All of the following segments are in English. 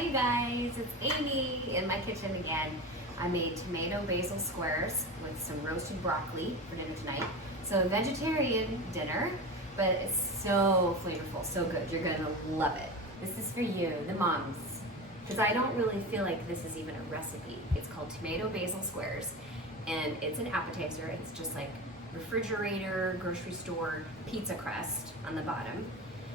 Hi you guys, it's Amy in my kitchen again. I made tomato basil squares with some roasted broccoli for dinner tonight. So a vegetarian dinner, but it's so flavorful, so good. You're gonna love it. This is for you, the moms, because I don't really feel like this is even a recipe. It's called tomato basil squares, and it's an appetizer. It's just like refrigerator, grocery store pizza crust on the bottom,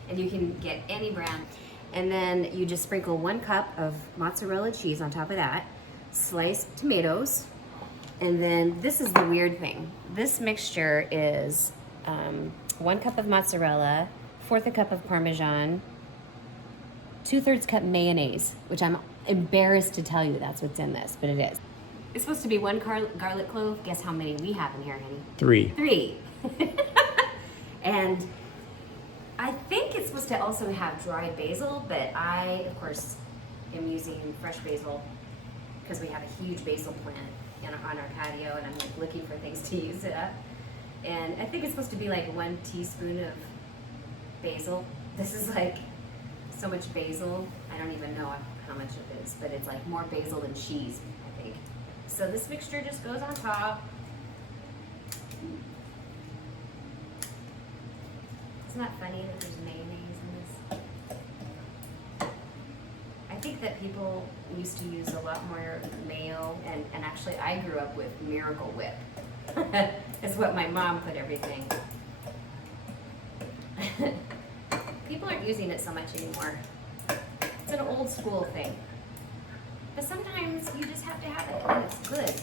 and you can get any brand. And then you just sprinkle 1 cup of mozzarella cheese on top of that, sliced tomatoes, and then this is the weird thing. This mixture is 1 cup of mozzarella, 1/4 cup of Parmesan, 2/3 cup mayonnaise, which I'm embarrassed to tell you that's what's in this, but it is. It's supposed to be 1 garlic clove. Guess how many we have in here, honey? 3. 3. And I think it's supposed to also have dried basil, but I, of course, am using fresh basil because we have a huge basil plant on our patio, and I'm like looking for things to use it up. And I think it's supposed to be like 1 teaspoon of basil. This is like so much basil. I don't even know how much it is, but it's like more basil than cheese, I think. So this mixture just goes on top. Isn't that funny that there's mayonnaise in this? I think that people used to use a lot more mayo, and actually I grew up with Miracle Whip. It's what my mom put everything. People aren't using it so much anymore. It's an old school thing. But sometimes you just have to have it and it's good.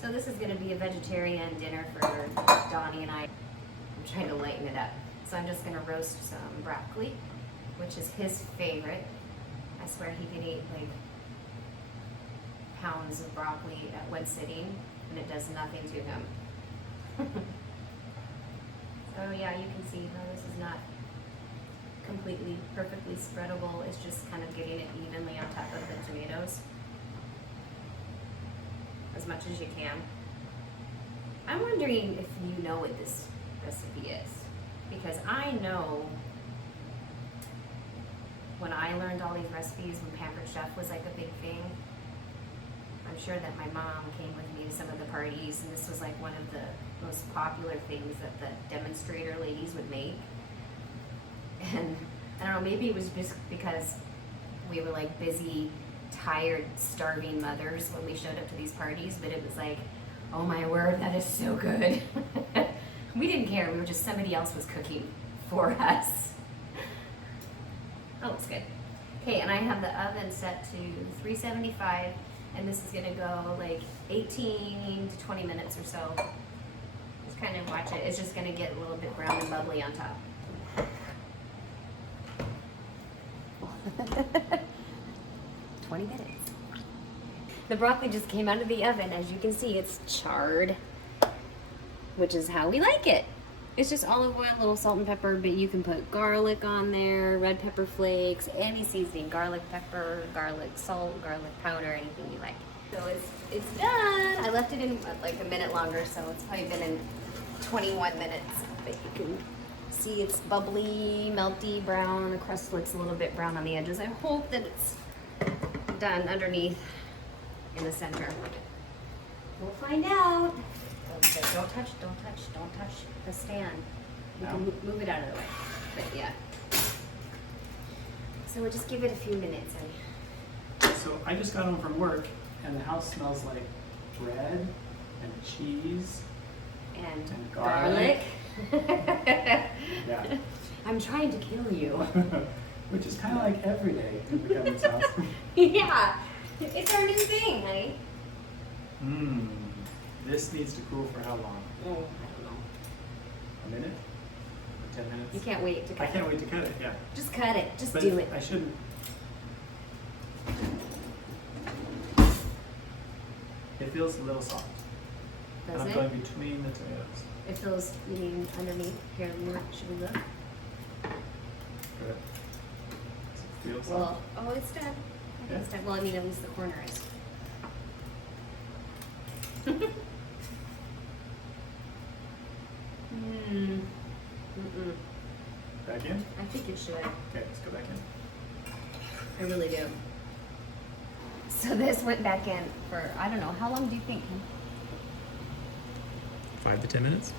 So this is gonna be a vegetarian dinner for Donnie and I. I'm trying to lighten it up. So I'm just gonna roast some broccoli, which is his favorite. I swear he can eat like pounds of broccoli at one sitting, and it does nothing to him. So yeah, you can see how this is not completely perfectly spreadable. It's just kind of getting it evenly on top of the tomatoes as much as you can. I'm wondering if you know what this recipe is, because I know when I learned all these recipes when Pampered Chef was like a big thing, I'm sure that my mom came with me to some of the parties, and this was like one of the most popular things that the demonstrator ladies would make. And I don't know, maybe it was just because we were like busy, tired, starving mothers when we showed up to these parties, but it was like, oh my word, that is so good. We didn't care, we were just, somebody else was cooking for us. Oh, it's good. Okay, and I have the oven set to 375, and this is gonna go like 18 to 20 minutes or so. Just kind of watch it. It's just gonna get a little bit brown and bubbly on top. 20 minutes. The broccoli just came out of the oven. As you can see, it's charred, which is how we like it. It's just olive oil, a little salt and pepper, but you can put garlic on there, red pepper flakes, any seasoning, garlic pepper, garlic salt, garlic powder, anything you like. So it's done. I left it in like a minute longer, so it's probably been in 21 minutes. But you can see it's bubbly, melty, brown. The crust looks a little bit brown on the edges. I hope that it's done underneath in the center. We'll find out. Don't touch the stand. You can move it out of the way. But yeah. So we'll just give it a few minutes. So I just got home from work, and the house smells like bread and cheese And garlic. Yeah. I'm trying to kill you. Which is kind of like every day in the Kevin's house. Yeah. It's our new thing, honey. This needs to cool for how long? Oh, I don't know. A minute? Or 10 minutes? You can't wait to cut it. I can't wait to cut it, yeah. Just cut it. Just But do it. I shouldn't. It feels a little soft. Does and I'm it? going between the tomatoes. It feels, you mean underneath? Here, should we look? Good. Does it feel soft? Well, oh, it's done. I think it's done. Well, I mean, at least the corner is. Back in? I think it should. Okay, let's go back in. I really do. So this went back in for, I don't know, how long do you think? 5 to 10 minutes.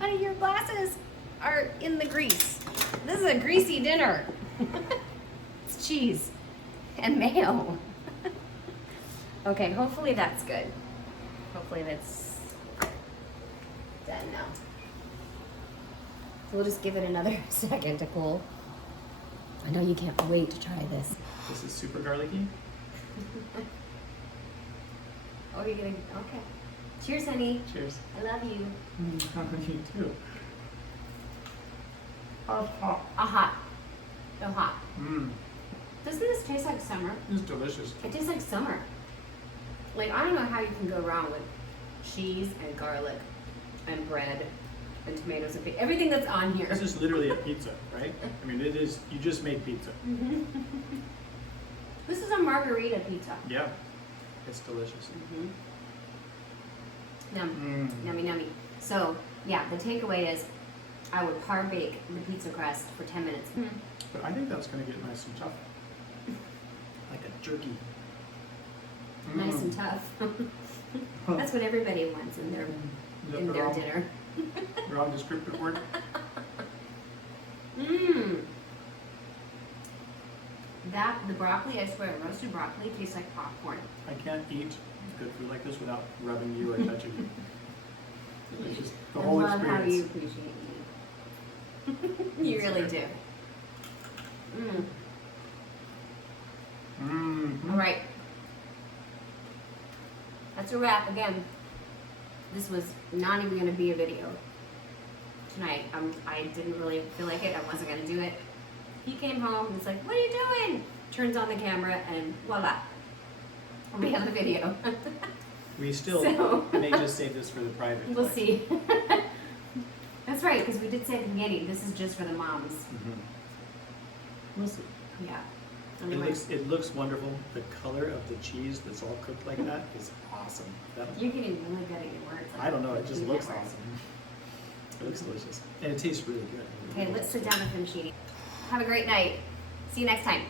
Honey, your glasses are in the grease. This is a greasy dinner. It's cheese and mayo. Okay, hopefully that's good. Hopefully that's done now. So we'll just give it another second to cool. I know you can't wait to try this. This is super garlicky. Oh, you're gonna, okay. Cheers, honey. Cheers. I love you. You too. Hot, hot. Hot. So hot. Mmm. Doesn't this taste like summer? It's delicious. It tastes like summer. Like, I don't know how you can go wrong with cheese and garlic and bread and tomatoes and everything that's on here. This is literally a pizza, right? I mean, it is, you just made pizza. This is a margarita pizza. Yeah. It's delicious. Yum. Yummy, yummy. So, yeah, the takeaway is I would par bake the pizza crust for 10 minutes. But I think that's going to get nice and tough. Like a jerky. Nice and tough. That's what everybody wants in their dinner. Wrong descriptive word. The broccoli, I swear, roasted broccoli tastes like popcorn. I can't eat good food like this without rubbing you or touching you. It's just the whole I love experience. how you appreciate me. You really do. All right. That's a wrap. Again, this was not even going to be a video tonight. I didn't really feel like it. I wasn't going to do it. He came home and was like, "What are you doing?" Turns on the camera and voila, we have the video. We still may just save this for the private. We'll see. That's right, because we did say at the beginning, this is just for the moms. We'll see. Yeah. It looks wonderful. The color of the cheese that's all cooked like that is awesome. You're getting really good at your words. I don't know, it just looks awesome. It looks delicious. And it tastes really good. Okay, let's sit down and finish eating. Have a great night. See you next time.